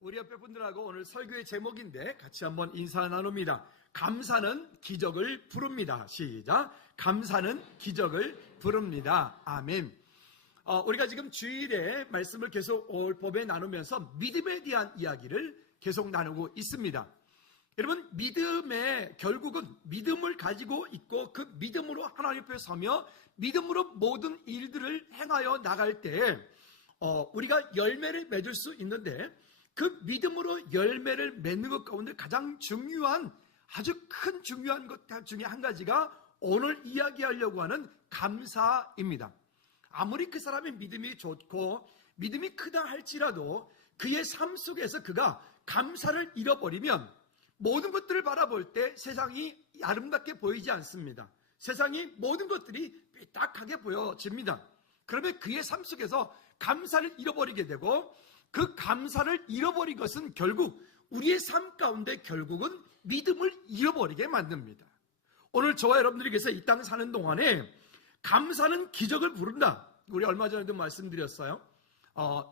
우리 옆에 분들하고 오늘 설교의 제목인데 같이 한번 인사 나눕니다. 감사는 기적을 부릅니다. 시작. 감사는 기적을 부릅니다. 아멘. 우리가 지금 주일에 말씀을 계속 올법에 나누면서 믿음에 대한 이야기를 계속 나누고 있습니다. 여러분, 믿음의 결국은 믿음을 가지고 있고 그 믿음으로 하나님 앞에 서며 믿음으로 모든 일들을 행하여 나갈 때 우리가 열매를 맺을 수 있는데, 그 믿음으로 열매를 맺는 것 가운데 가장 중요한, 아주 큰 중요한 것 중에 한 가지가 오늘 이야기하려고 하는 감사입니다. 아무리 그 사람의 믿음이 좋고 믿음이 크다 할지라도 그의 삶 속에서 그가 감사를 잃어버리면 모든 것들을 바라볼 때 세상이 아름답게 보이지 않습니다. 세상이 모든 것들이 삐딱하게 보여집니다. 그러면 그의 삶 속에서 감사를 잃어버리게 되고, 그 감사를 잃어버린 것은 결국 우리의 삶 가운데 결국은 믿음을 잃어버리게 만듭니다. 오늘 저와 여러분들께서 이 땅 사는 동안에 감사는 기적을 부른다. 우리 얼마 전에도 말씀드렸어요.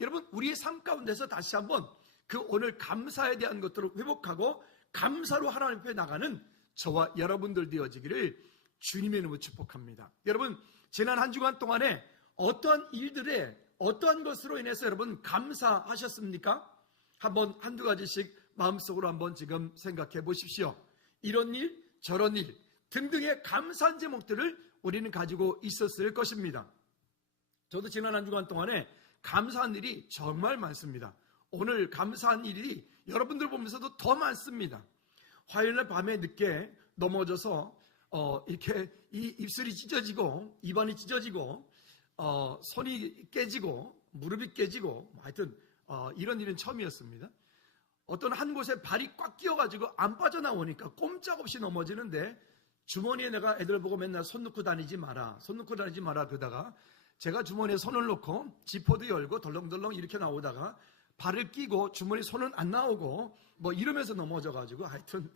여러분, 우리의 삶 가운데서 다시 한번 그 오늘 감사에 대한 것들을 회복하고 감사로 하나님 앞에 나가는 저와 여러분들 되어지기를 주님의 이름으로 축복합니다. 여러분, 지난 한 주간 동안에 어떠한 일들에 어떠한 것으로 인해서 여러분 감사하셨습니까? 한번 한두 가지씩 마음속으로 한번 지금 생각해 보십시오. 이런 일, 저런 일 등등의 감사한 제목들을 우리는 가지고 있었을 것입니다. 저도 지난 한 주간 동안에 감사한 일이 정말 많습니다. 오늘 감사한 일이 여러분들 보면서도 더 많습니다. 화요일날 밤에 늦게 넘어져서 이렇게 이 입술이 찢어지고 입안이 찢어지고 손이 깨지고 무릎이 깨지고 하여튼 이런 일은 처음이었습니다. 어떤 한 곳에 발이 꽉 끼어가지고 안 빠져나오니까 꼼짝없이 넘어지는데, 주머니에 내가 애들 보고 맨날 손 넣고 다니지 마라 그러다가 제가 주머니에 손을 넣고 지퍼도 열고 덜렁덜렁 이렇게 나오다가 발을 끼고 주머니 손은 안 나오고 뭐 이러면서 넘어져가지고 하여튼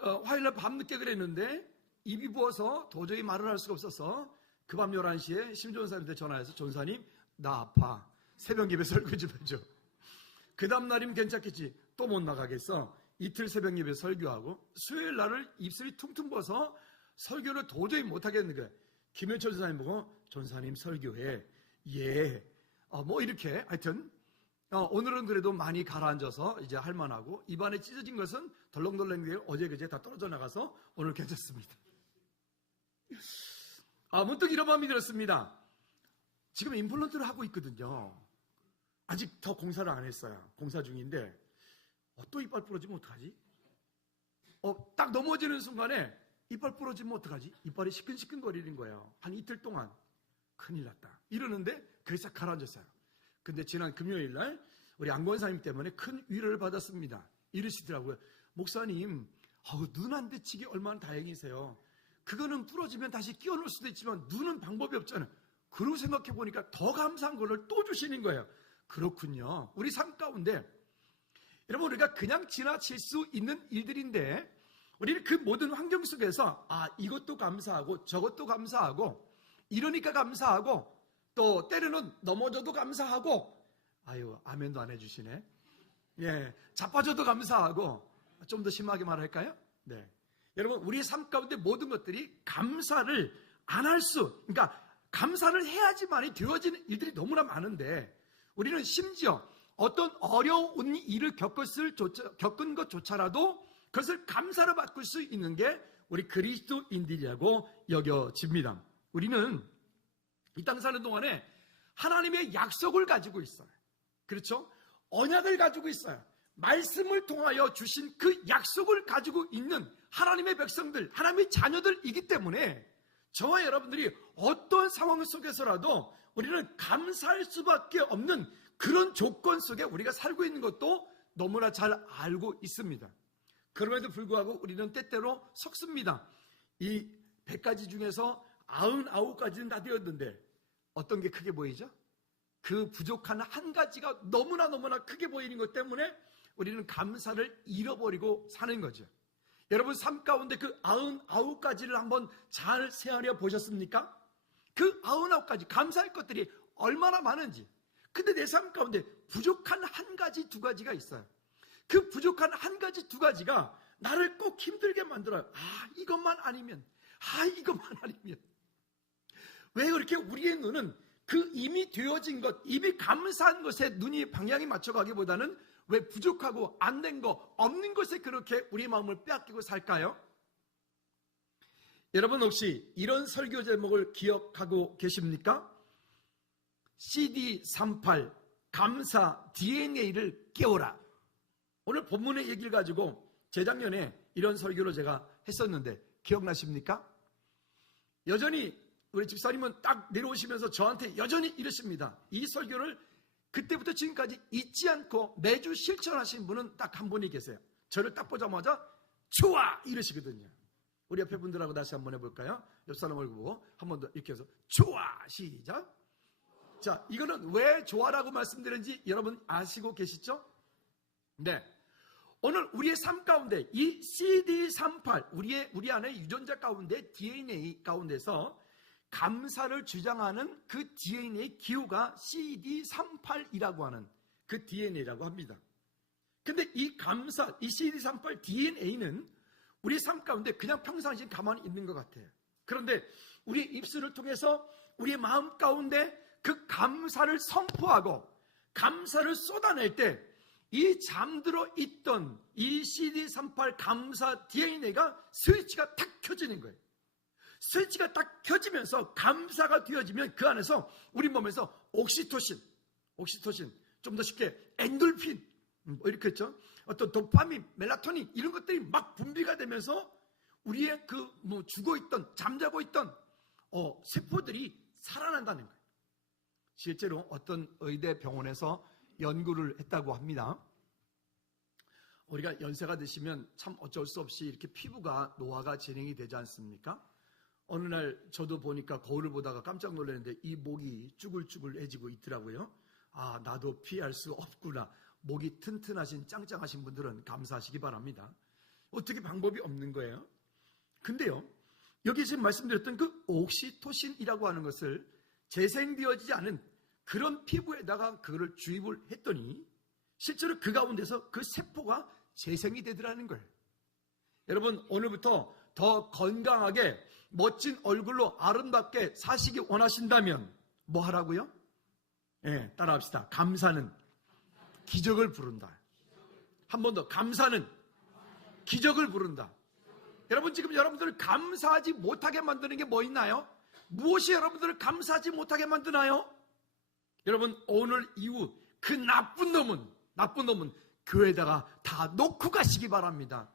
화요일날 밤늦게 그랬는데 입이 부어서 도저히 말을 할 수가 없어서 그 밤 11시에 심전사님한테 전화해서, 전사님 나 아파, 새벽 예배 설교 좀 해줘. 그 다음날이면 괜찮겠지, 또 못 나가겠어. 이틀 새벽 예배 설교하고 수요일 날을 입술이 퉁퉁 부어서 설교를 도저히 못하겠는 거예요. 김현철 전사님 보고 전사님 설교해. 예. 뭐 이렇게 하여튼 오늘은 그래도 많이 가라앉아서 이제 할만하고, 입안에 찢어진 것은 덜렁덜렁 어제 그제 다 떨어져 나가서 오늘 괜찮습니다. 문득 이런 마음이 들었습니다. 지금 임플란트를 하고 있거든요. 아직 더 공사를 안 했어요. 공사 중인데 또 이빨 부러지면 어떡하지? 딱 넘어지는 순간에 이빨 부러지면 어떡하지? 이빨이 시큰시큰거리는 거예요. 한 이틀 동안 큰일 났다 이러는데 그래서 가라앉았어요. 근데 지난 금요일 날 우리 안권사님 때문에 큰 위로를 받았습니다. 이러시더라고요. 목사님, 눈 안 다치기 얼마나 다행이세요. 그거는 부러지면 다시 끼워 넣을 수도 있지만 눈은 방법이 없잖아요. 그러고 생각해 보니까 더 감사한 거를 또 주시는 거예요. 그렇군요. 우리 삶 가운데 여러분, 우리가 그냥 지나칠 수 있는 일들인데 우리는 그 모든 환경 속에서 이것도 감사하고 저것도 감사하고, 이러니까 감사하고, 또 때로는 넘어져도 감사하고, 아멘도 안 해주시네. 예, 자빠져도 감사하고. 좀 더 심하게 말할까요? 네. 여러분, 우리의 삶 가운데 모든 것들이 감사를 안 할 그러니까 감사를 해야지만이 되어지는 일들이 너무나 많은데, 우리는 심지어 어떤 어려운 일을 겪은 것조차라도 그것을 감사로 바꿀 수 있는 게 우리 그리스도인들이라고 여겨집니다. 우리는 이 땅 사는 동안에 하나님의 약속을 가지고 있어요. 그렇죠? 언약을 가지고 있어요. 말씀을 통하여 주신 그 약속을 가지고 있는 하나님의 백성들, 하나님의 자녀들이기 때문에 저와 여러분들이 어떤 상황 속에서라도 우리는 감사할 수밖에 없는 그런 조건 속에 우리가 살고 있는 것도 너무나 잘 알고 있습니다. 그럼에도 불구하고 우리는 때때로 속습니다. 이 100가지 중에서 99가지는 다 되었는데 어떤 게 크게 보이죠? 그 부족한 한 가지가 너무나 크게 보이는 것 때문에 우리는 감사를 잃어버리고 사는 거죠. 여러분, 삶 가운데 그 99가지를 한번 잘 세하려 보셨습니까? 그 99가지 감사할 것들이 얼마나 많은지, 근데 내 삶 가운데 부족한 한 가지, 두 가지가 있어요. 그 부족한 한 가지, 두 가지가 나를 꼭 힘들게 만들어요. 이것만 아니면, 이것만 아니면. 왜 그렇게 우리의 눈은 그 이미 되어진 것, 이미 감사한 것에 눈이 방향이 맞춰가기보다는 왜 부족하고 안 된 거, 없는 것에 그렇게 우리 마음을 빼앗기고 살까요? 여러분 혹시 이런 설교 제목을 기억하고 계십니까? CD38 감사 DNA를 깨워라. 오늘 본문의 얘기를 가지고 재작년에 이런 설교를 제가 했었는데 기억나십니까? 여전히 우리 집사님은 딱 내려오시면서 저한테 여전히 이러십니다. 이 설교를 그때부터 지금까지 잊지 않고 매주 실천하신 분은 딱 한 분이 계세요. 저를 딱 보자마자 좋아! 이러시거든요. 우리 옆에 분들하고 다시 한번 해볼까요? 옆 사람 얼굴 보고 한 번 더 이렇게 해서 좋아! 시작! 자, 이거는 왜 좋아라고 말씀드렸는지 여러분 아시고 계시죠? 네. 오늘 우리의 삶 가운데 이 CD38, 우리 안에 유전자 가운데 DNA 가운데서 감사를 주장하는 그 DNA 기호가 CD38이라고 하는 그 DNA라고 합니다. 근데 이 감사, 이 CD38 DNA는 우리 삶 가운데 그냥 평상시에 가만히 있는 것 같아요. 그런데 우리 입술을 통해서 우리의 마음 가운데 그 감사를 선포하고 감사를 쏟아낼 때 이 잠들어 있던 이 CD38 감사 DNA가 스위치가 탁 켜지는 거예요. 스위치가 딱 켜지면서 감사가 되어지면 그 안에서 우리 몸에서 옥시토신, 좀 더 쉽게 엔돌핀, 이렇게 했죠. 어떤 도파민, 멜라토닌 이런 것들이 막 분비가 되면서 우리의 죽어있던, 잠자고 있던 세포들이 살아난다는 거예요. 실제로 어떤 의대 병원에서 연구를 했다고 합니다. 우리가 연세가 드시면 참 어쩔 수 없이 이렇게 피부가 노화가 진행이 되지 않습니까? 어느 날 저도 보니까 거울을 보다가 깜짝 놀랐는데 이 목이 쭈글쭈글해지고 있더라고요. 나도 피할 수 없구나. 목이 튼튼하신 짱짱하신 분들은 감사하시기 바랍니다. 어떻게 방법이 없는 거예요? 근데요, 여기 지금 말씀드렸던 그 옥시토신이라고 하는 것을 재생되어지지 않은 그런 피부에다가 그거를 주입을 했더니 실제로 그 가운데서 그 세포가 재생이 되더라는 거예요. 여러분 오늘부터 더 건강하게 멋진 얼굴로 아름답게 사시기 원하신다면 뭐 하라고요? 네, 따라합시다. 감사는 기적을 부른다. 한 번 더, 감사는 기적을 부른다. 여러분 지금 여러분들을 감사하지 못하게 만드는 게 뭐 있나요? 무엇이 여러분들을 감사하지 못하게 만드나요? 여러분 오늘 이후 그 나쁜 놈은 교회에다가 다 놓고 가시기 바랍니다.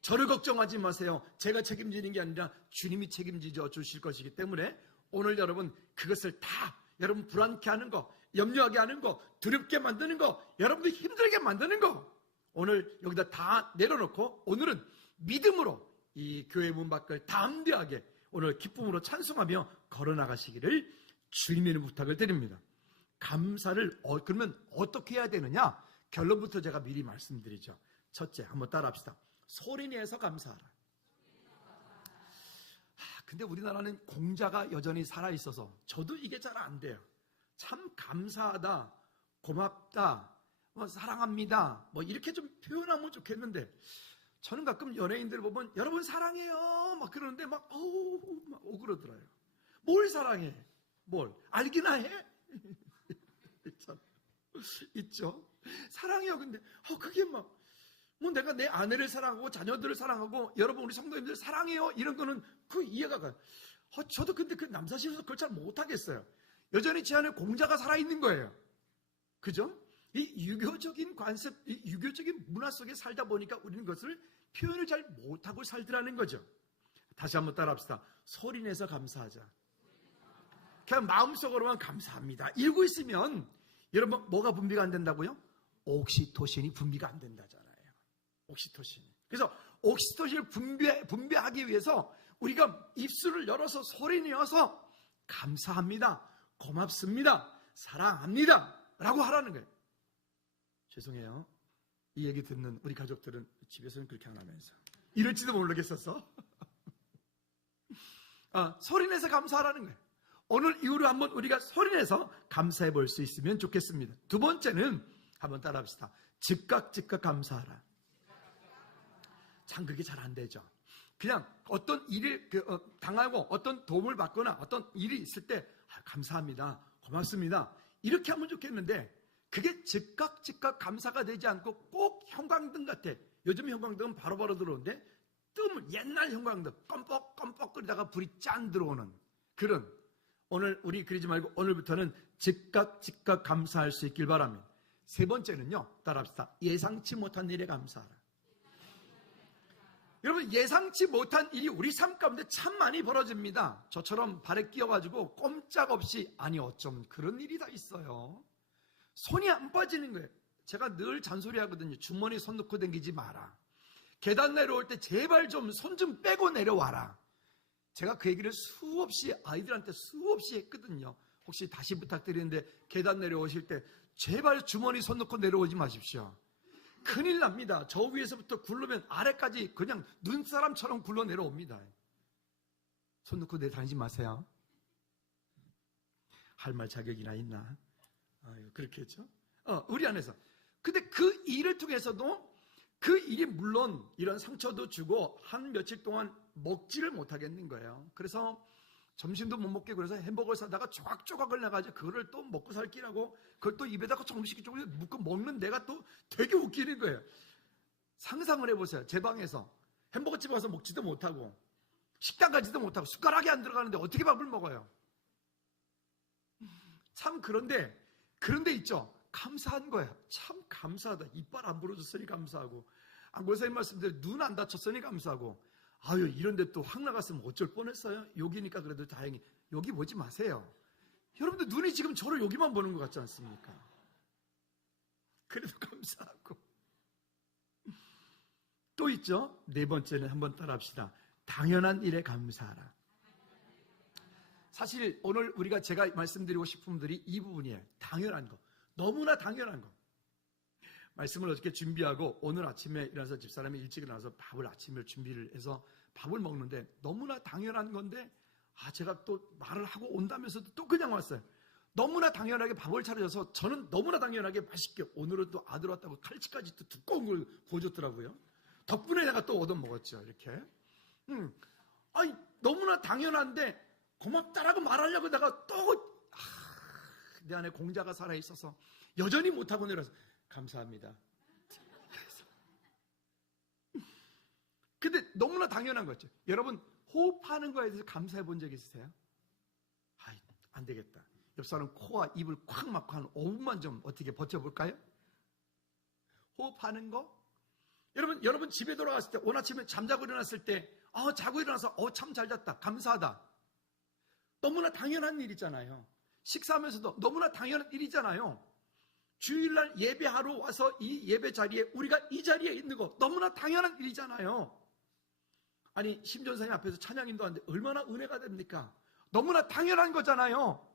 저를 걱정하지 마세요. 제가 책임지는 게 아니라 주님이 책임지져 주실 것이기 때문에 오늘 여러분 그것을 다 여러분 불안케 하는 거, 염려하게 하는 거, 두렵게 만드는 거, 여러분들 힘들게 만드는 거 오늘 여기다 다 내려놓고 오늘은 믿음으로 이 교회 문 밖을 담대하게 오늘 기쁨으로 찬송하며 걸어나가시기를 주님의 부탁을 드립니다. 감사를 그러면 어떻게 해야 되느냐? 결론부터 제가 미리 말씀드리죠. 첫째, 한번 따라합시다. 소리내서 감사하라. 근데 우리나라는 공자가 여전히 살아있어서 저도 이게 잘 안 돼요. 참 감사하다, 고맙다, 사랑합니다 이렇게 좀 표현하면 좋겠는데 저는 가끔 연예인들 보면 여러분 사랑해요 막 그러는데 막 오그러들어요. 뭘 사랑해? 뭘? 알기나 해? 있죠. 사랑해요. 근데 그게 내가 내 아내를 사랑하고 자녀들을 사랑하고 여러분 우리 성도님들 사랑해요 이런 거는 그 이해가 가요. 저도 근데 그 남사시에서 그걸 잘 못하겠어요. 여전히 제 안에 공자가 살아있는 거예요. 그죠? 이 유교적인 관습, 이 유교적인 문화 속에 살다 보니까 우리는 그것을 표현을 잘 못하고 살더라는 거죠. 다시 한번 따라합시다. 소리내서 감사하자. 그냥 마음속으로만 감사합니다 이러고 있으면 여러분 뭐가 분비가 안 된다고요? 옥시토신이 분비가 안 된다잖아요. 옥시토신. 그래서 옥시토신을 분비하기 위해서 우리가 입술을 열어서 소리내어서 감사합니다, 고맙습니다, 사랑합니다 라고 하라는 거예요. 죄송해요. 이 얘기 듣는 우리 가족들은 집에서는 그렇게 안 하면서 이럴지도 모르겠었어. 소리내서 감사하라는 거예요. 오늘 이후로 한번 우리가 소리내서 감사해 볼 수 있으면 좋겠습니다. 두 번째는 한번 따라합시다. 즉각 감사하라. 참 그게 잘 안 되죠. 그냥 어떤 일을 당하고 어떤 도움을 받거나 어떤 일이 있을 때 감사합니다, 고맙습니다, 이렇게 하면 좋겠는데 그게 즉각 감사가 되지 않고 꼭 형광등 같아. 요즘 형광등은 바로바로 들어오는데 뜸을 옛날 형광등 껌뻑껌뻑거리다가 불이 짠 들어오는 그런, 오늘 우리 그러지 말고 오늘부터는 즉각 감사할 수 있길 바랍니다. 세 번째는요, 따라합시다. 예상치 못한 일에 감사하라. 여러분, 예상치 못한 일이 우리 삶 가운데 참 많이 벌어집니다. 저처럼 발에 끼어가지고 꼼짝없이, 아니 어쩜 그런 일이 다 있어요. 손이 안 빠지는 거예요. 제가 늘 잔소리하거든요. 주머니 손 넣고 다니지 마라. 계단 내려올 때 제발 좀 손 좀 빼고 내려와라. 제가 그 얘기를 수없이 아이들한테 수없이 했거든요. 혹시 다시 부탁드리는데 계단 내려오실 때 제발 주머니 손 넣고 내려오지 마십시오. 큰일 납니다. 저 위에서부터 굴르면 아래까지 그냥 눈사람처럼 굴러 내려옵니다. 손 넣고 내다니지 마세요. 할 말 자격이나 있나? 그렇겠죠? 우리 안에서. 근데 그 일을 통해서도 그 일이 물론 이런 상처도 주고 한 며칠 동안 먹지를 못하겠는 거예요. 그래서 점심도 못 먹게 그래서 햄버거를 사다가 조각조각을 내가지고 그거를 또 먹고 살기라고 그걸 또 입에다가 조금씩 묶고 먹는 내가 또 되게 웃기는 거예요. 상상을 해보세요. 제 방에서 햄버거집 가서 먹지도 못하고 식당 가지도 못하고 숟가락이 안 들어가는데 어떻게 밥을 먹어요? 참 그런데 있죠. 감사한 거예요. 참 감사하다. 이빨 안 부러졌으니 감사하고, 안고사님 말씀대로 눈 안 다쳤으니 감사하고, 아유 이런데 또 확 나갔으면 어쩔 뻔했어요. 여기니까 그래도 다행히. 여기 보지 마세요. 여러분들 눈이 지금 저를 여기만 보는 것 같지 않습니까? 그래도 감사하고. 또 있죠. 네 번째는 한번 따라합시다. 당연한 일에 감사하라. 사실 오늘 우리가 제가 말씀드리고 싶은 분들이 이 부분이에요. 당연한 거. 너무나 당연한 거. 말씀을 어떻게 준비하고 오늘 아침에 일어나서 집사람이 일찍 일어나서 밥을 아침에 준비를 해서 밥을 먹는데 너무나 당연한 건데 제가 또 말을 하고 온다면서도 또 그냥 왔어요. 너무나 당연하게 밥을 차려줘서 저는 너무나 당연하게 맛있게, 오늘은 또 아들 왔다고 칼치까지 또 두꺼운 걸 구워줬더라고요. 덕분에 내가 또 얻어먹었죠. 이렇게. 아니 너무나 당연한데 고맙다라고 말하려고 내가 또 내 안에 공자가 살아있어서 여전히 못하고 내려서 감사합니다. 근데 너무나 당연한 거죠. 여러분 호흡하는 거에 대해서 감사해 본 적 있으세요? 안 되겠다. 옆 사람 코와 입을 콱 막고 한 5분만 좀 어떻게 버텨볼까요? 호흡하는 거? 여러분 집에 돌아갔을 때, 오늘 아침에 잠자고 일어났을 때 자고 일어나서 참 잘 잤다, 감사하다. 너무나 당연한 일이잖아요. 식사하면서도 너무나 당연한 일이잖아요. 주일날 예배하러 와서 이 예배 자리에 우리가 이 자리에 있는 거 너무나 당연한 일이잖아요. 아니 심전사님 앞에서 찬양 인도하는데 얼마나 은혜가 됩니까? 너무나 당연한 거잖아요.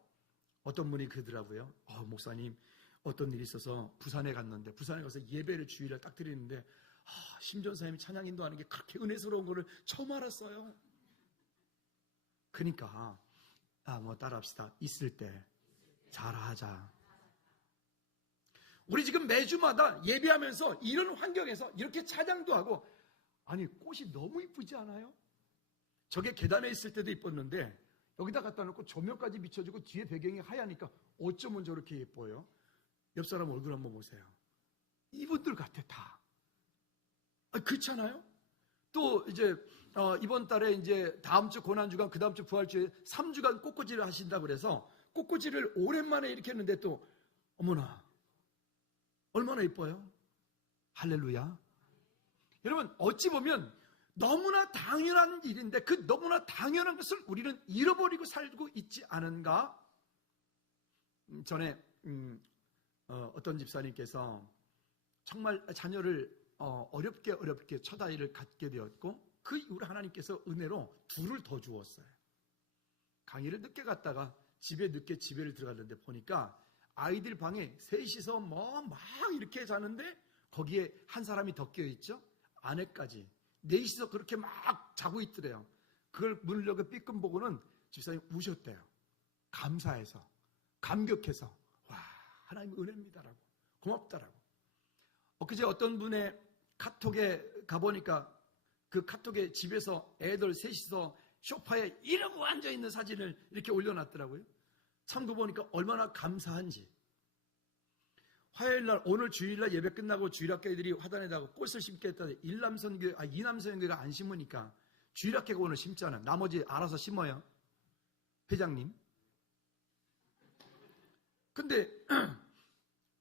어떤 분이 그러더라고요. 목사님 어떤 일이 있어서 부산에 갔는데, 부산에 가서 예배를 주일날 딱 드리는데 심전사님이 찬양 인도하는 게 그렇게 은혜스러운 거를 처음 알았어요. 그러니까 따라합시다. 있을 때 잘하자. 우리 지금 매주마다 예배하면서 이런 환경에서 이렇게 찬양도 하고, 아니 꽃이 너무 이쁘지 않아요? 저게 계단에 있을 때도 이뻤는데 여기다 갖다 놓고 조명까지 비춰주고 뒤에 배경이 하얘니까 어쩌면 저렇게 예뻐요? 옆 사람 얼굴 한번 보세요. 이분들 같아 다. 그렇잖아요? 또 이제 이번 달에 이제 다음 주 고난주간, 그 다음 주 부활주에 3주간 꽃꽂이를 하신다고 그래서 꽃꽂이를 오랜만에 이렇게 했는데 또 어머나 얼마나 예뻐요? 할렐루야. 여러분 어찌 보면 너무나 당연한 일인데 그 너무나 당연한 것을 우리는 잃어버리고 살고 있지 않은가? 전에 어떤 집사님께서 정말 자녀를 어렵게 첫 아이를 갖게 되었고 그 이후로 하나님께서 은혜로 둘을 더 주었어요. 강의를 늦게 갔다가 늦게 집에를 들어갔는데 보니까 아이들 방에 셋이서 막 이렇게 자는데 거기에 한 사람이 더 끼어있죠. 아내까지 넷이서 그렇게 막 자고 있더래요. 그걸 문을 열고 삐끔 보고는 집사님 우셨대요. 감사해서, 감격해서, 와, 하나님의 은혜입니다라고, 고맙다라고. 엊그제 어떤 분의 카톡에 가보니까 그 카톡에 집에서 애들 셋이서 소파에 이러고 앉아있는 사진을 이렇게 올려놨더라고요. 참 그 보니까 얼마나 감사한지. 화요일날, 오늘 주일날 예배 끝나고 주일학교 애들이 화단에다가 꽃을 심겠다. 이남선교회가 안 심으니까 주일학교가 오늘 심잖아요. 나머지 알아서 심어요. 회장님. 근데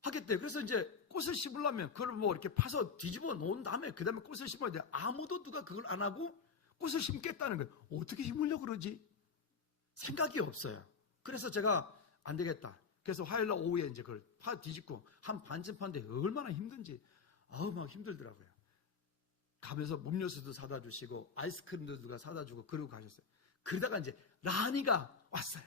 하겠대. 그래서 이제 꽃을 심으려면 그걸 뭐 이렇게 파서 뒤집어 놓은 다음에 그 다음에 꽃을 심어야 돼. 아무도 누가 그걸 안 하고 꽃을 심겠다는 거예요. 어떻게 심으려고 그러지? 생각이 없어요. 그래서 제가 안 되겠다. 그래서 화요일 날 오후에 이제 그걸 파 뒤집고 한 반쯤 파는데 얼마나 힘든지. 막 힘들더라고요. 가면서 음료수도 사다 주시고 아이스크림도 누가 사다 주고 그러고 가셨어요. 그러다가 이제 라니가 왔어요.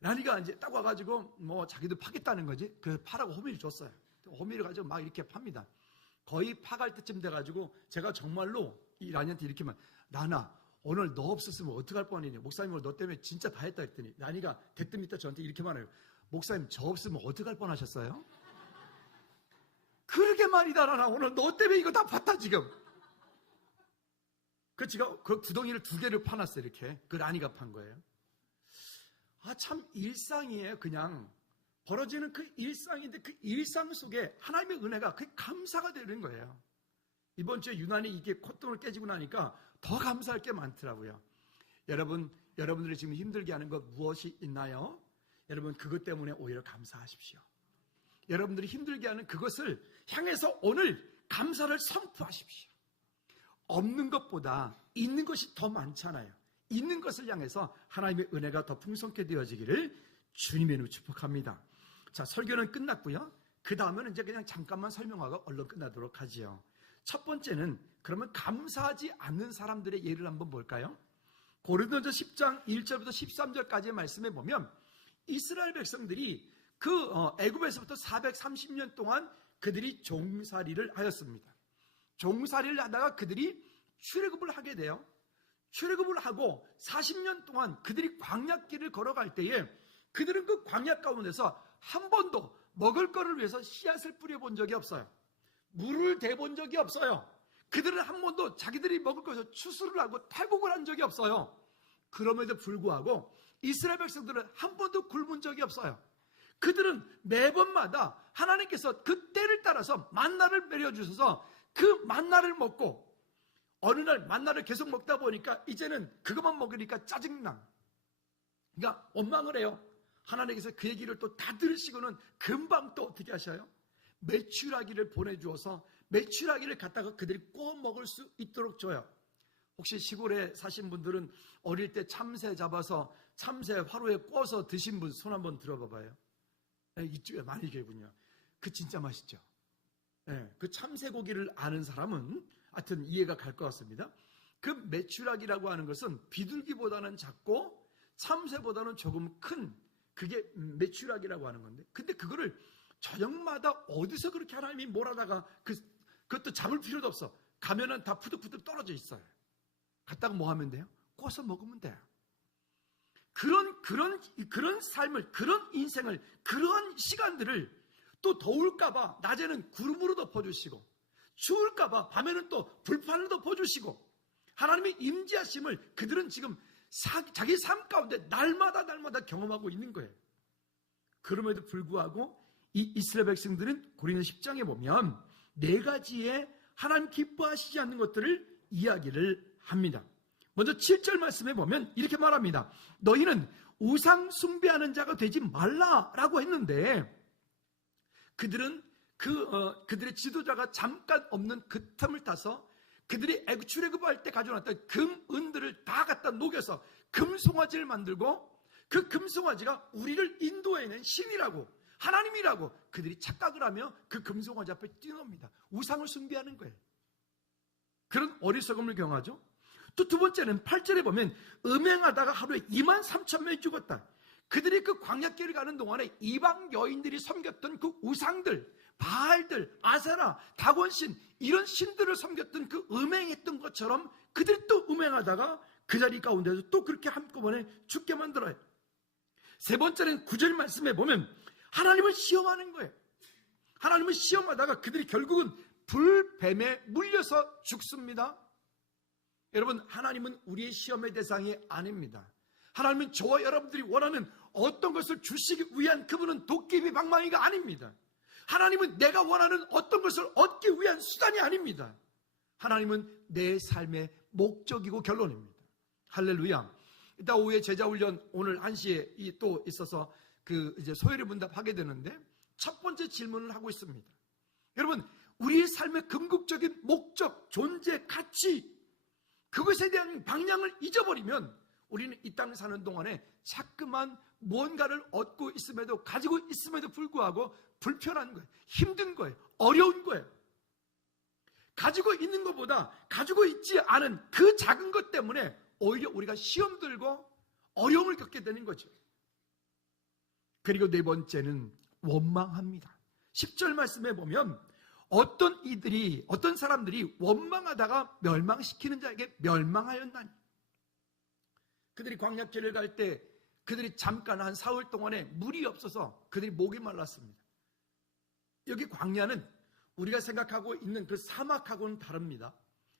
라니가 이제 딱 와가지고 뭐 자기도 파겠다는 거지. 그래서 파라고 호미를 줬어요. 호미를 가지고 막 이렇게 팝니다. 거의 파갈 때쯤 돼가지고 제가 정말로 이 라니한테 이렇게 말, 라나 오늘 너 없었으면 어떡할 뻔이냐. 목사님 너 때문에 진짜 다 했다 했더니 라니가 대뜸 있다 저한테 이렇게 말해요. 목사님 저 없으면 어떡할 뻔하셨어요? 그러게 말이다. 라나 오늘 너 때문에 이거 다 봤다 지금. 그 제가 그 구덩이를 2개를 파놨어요. 이렇게 그 라니가 판 거예요. 참 일상이에요. 그냥 벌어지는 그 일상인데 그 일상 속에 하나님의 은혜가 그 감사가 되는 거예요. 이번 주에 유난히 이게 콧등을 깨지고 나니까 더 감사할 게 많더라고요. 여러분들이 지금 힘들게 하는 것 무엇이 있나요? 여러분 그것 때문에 오히려 감사하십시오. 여러분들이 힘들게 하는 그것을 향해서 오늘 감사를 선포하십시오. 없는 것보다 있는 것이 더 많잖아요. 있는 것을 향해서 하나님의 은혜가 더 풍성케 되어지기를 주님의 이름으로 축복합니다. 자, 설교는 끝났고요. 그 다음은 이제 그냥 잠깐만 설명하고 얼른 끝나도록 하지요. 첫 번째는 그러면 감사하지 않는 사람들의 예를 한번 볼까요? 고린도전서 10장 1절부터 13절까지의 말씀에 보면 이스라엘 백성들이 그 애굽에서부터 430년 동안 그들이 종살이를 하였습니다. 종살이를 하다가 그들이 출애굽을 하게 돼요. 출애굽을 하고 40년 동안 그들이 광야길을 걸어갈 때에 그들은 그 광야 가운데서 한 번도 먹을 거를 위해서 씨앗을 뿌려본 적이 없어요. 물을 대본 적이 없어요. 그들은 한 번도 자기들이 먹을 것을 추수를 하고 탈곡을 한 적이 없어요. 그럼에도 불구하고 이스라엘 백성들은 한 번도 굶은 적이 없어요. 그들은 매번마다 하나님께서 그 때를 따라서 만나를 내려주셔서 그 만나를 먹고 어느 날 만나를 계속 먹다 보니까 이제는 그것만 먹으니까 짜증나. 그러니까 원망을 해요. 하나님께서 그 얘기를 또 다 들으시고는 금방 또 어떻게 하셔요? 메추라기를 보내주어서 메추라기를 갖다가 그들이 구워 먹을 수 있도록 줘요. 혹시 시골에 사신 분들은 어릴 때 참새 잡아서 참새 화로에 구워서 드신 분 손 한번 들어봐 봐요. 이쪽에 많이 계군요. 그 진짜 맛있죠. 그 참새고기를 아는 사람은 하여튼 이해가 갈 것 같습니다. 그 메추라기라고 하는 것은 비둘기보다는 작고 참새보다는 조금 큰 그게 메추라기라고 하는 건데, 근데 그거를 저녁마다 어디서 그렇게 하나님이 몰아다가 그것도 잡을 필요도 없어. 가면은 다 푸득푸득 떨어져 있어요. 갖다가 뭐 하면 돼요? 구워서 먹으면 돼요. 그런 삶을, 그런 인생을, 그런 시간들을 또 더울까봐 낮에는 구름으로 덮어주시고, 추울까봐 밤에는 또 불판을 덮어주시고, 하나님의 임재하심을 그들은 지금 자기 삶 가운데 날마다 경험하고 있는 거예요. 그럼에도 불구하고 이 이스라엘 백성들은 고린도 10장에 보면 4가지의 하나님 기뻐하시지 않는 것들을 이야기를 합니다. 먼저 7절 말씀에 보면 이렇게 말합니다. 너희는 우상 숭배하는 자가 되지 말라라고 했는데, 그들은 그들의 지도자가 잠깐 없는 그 틈을 타서 그들이 출애굽할 때 가져왔던 금, 은들을 다 갖다 녹여서 금송아지를 만들고, 그 금송아지가 우리를 인도해낸 신이라고, 하나님이라고 그들이 착각을 하며 그 금송아지 앞에 뛰어놉니다. 우상을 숭배하는 거예요. 그런 어리석음을 경하죠. 또 두 번째는 8절에 보면 음행하다가 하루에 23,000명이 죽었다. 그들이 그 광야길을 가는 동안에 이방 여인들이 섬겼던 그 우상들, 바알들, 아세라, 다곤신, 이런 신들을 섬겼던 그 음행했던 것처럼 그들이 또 음행하다가 그 자리 가운데서 또 그렇게 한꺼번에 죽게 만들어요. 세 번째는 9절 말씀에 보면 하나님을 시험하는 거예요. 하나님을 시험하다가 그들이 결국은 불뱀에 물려서 죽습니다. 여러분, 하나님은 우리의 시험의 대상이 아닙니다. 하나님은 저와 여러분들이 원하는 어떤 것을 주시기 위한 그분은 도깨비 방망이가 아닙니다. 하나님은 내가 원하는 어떤 것을 얻기 위한 수단이 아닙니다. 하나님은 내 삶의 목적이고 결론입니다. 할렐루야. 이따 오후에 제자훈련 오늘 1시에 또 있어서 이제 소요리 문답하게 되는데 첫 번째 질문을 하고 있습니다. 여러분, 우리의 삶의 궁극적인 목적, 존재, 가치, 그것에 대한 방향을 잊어버리면 우리는 이 땅에 사는 동안에 자꾸만 무언가를 얻고 있음에도, 가지고 있음에도 불구하고 불편한 거예요. 힘든 거예요. 어려운 거예요. 가지고 있는 것보다 가지고 있지 않은 그 작은 것 때문에 오히려 우리가 시험 들고 어려움을 겪게 되는 거죠. 그리고 네 번째는 원망합니다. 10절 말씀에 보면 어떤 사람들이 원망하다가 멸망시키는 자에게 멸망하였나니. 그들이 광야길을 갈 때 그들이 잠깐 한 사흘 동안에 물이 없어서 그들이 목이 말랐습니다. 여기 광야는 우리가 생각하고 있는 그 사막하고는 다릅니다.